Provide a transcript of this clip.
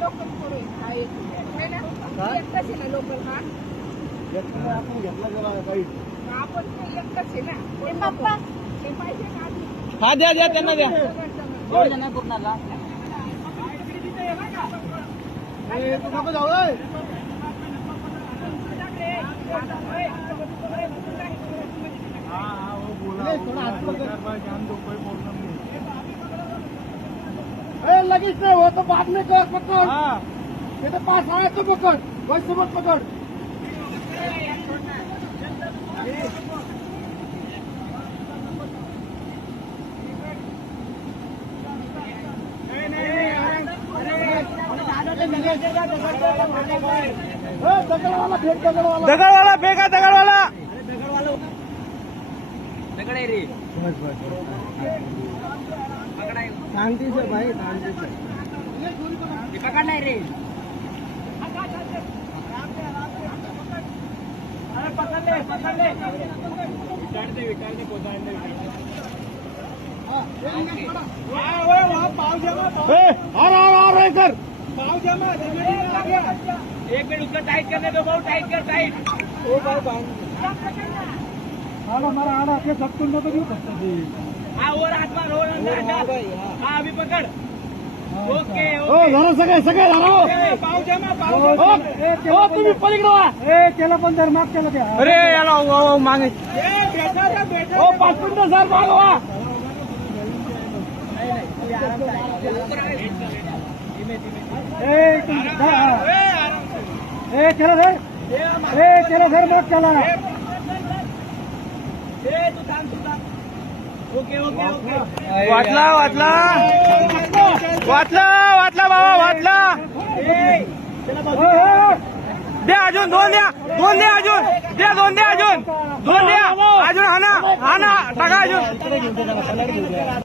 local करून एकटाच आहे ना लोकल हा आपण घेतला गेला काही आपण एकटाच आहे ना ते पप्पा ते पाहिजे ना आधी हा द्या द्या त्यांना द्या तू नको जाऊ लगेच नाही हो तो बाद में कर पकड़ तेरे पास आया तो पकड़ वैसे मत पकड़ दगड़वाला फेंक दगड़वाला फेंका दगड़वाला दगड़ आहे रे शांति से भाई शांति से पकडणार रे पकड़ ले कर एक मिनट उसका टाइट करने दो बहुत टाइट कर टाइट हमारा आड़ा के सब कुछ तो नहीं करता हाँ और हाथ मार और अंदर हाँ अभी पकड़ ओके ओ जरा सगळे सगळे जरा पाव जमा पाव ओ तुम्ही पलीकडे वा ए केला पण जर माफ केला त्या अरे याला मागे ओ 5 मिनिटं सर मागवा चला सर चला सर मत चला ओके ओके ओके वाचला वाचला वाचला वाचला बाबा वाचला द्या अजून दोन द्या अजून द्या दोन द्या अजून हा ना टाका अजून